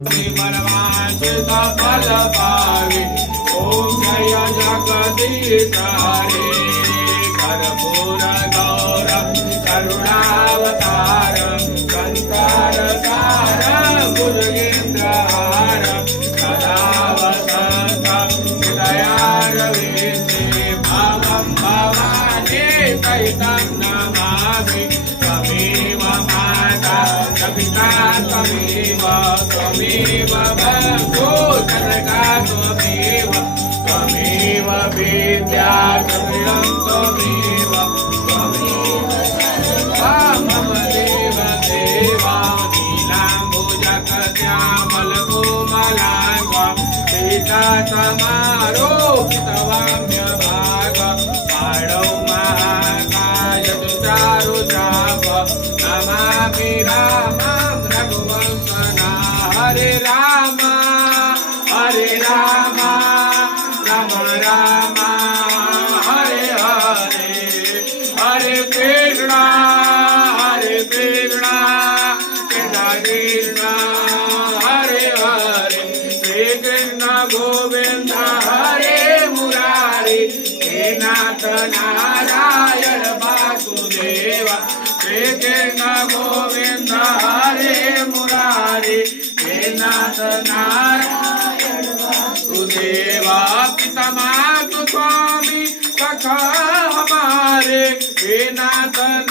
मनवांचिता फल पावे ओम जय जगदीश हरे कर्पूर गौर करुणावतार संसार सार गुरुगेन्द्रहार सदा वसंत हृदयारविन्दे भवं भवानी सहितं नमामि त्वमेव माता पिता त्वमेव त्वमेव भगो जनका त्वमेव त्वमेव विद्या त्वमेव त्वमेव सर्वा मम देव देवा नीलाम्बुजकश्यामलकोमलाङ्गा सीता समारोपितवाम्य भाग पाणौ महाकाय तुषारुचाप नमामि रामं रघुवंशना हरे राम राम राम हरे हरे हरे कृष्ण कृष्ण कृष्ण हरे हरे श्री कृष्ण गोविंद हरे मुरारी हे नाथ नारायण वासुदेव श्री कृष्ण गोविंद हरे मुरारी हे नाथ नारायण वासुदेवा पिता मातु स्वामी सखा हमारे हे नाथ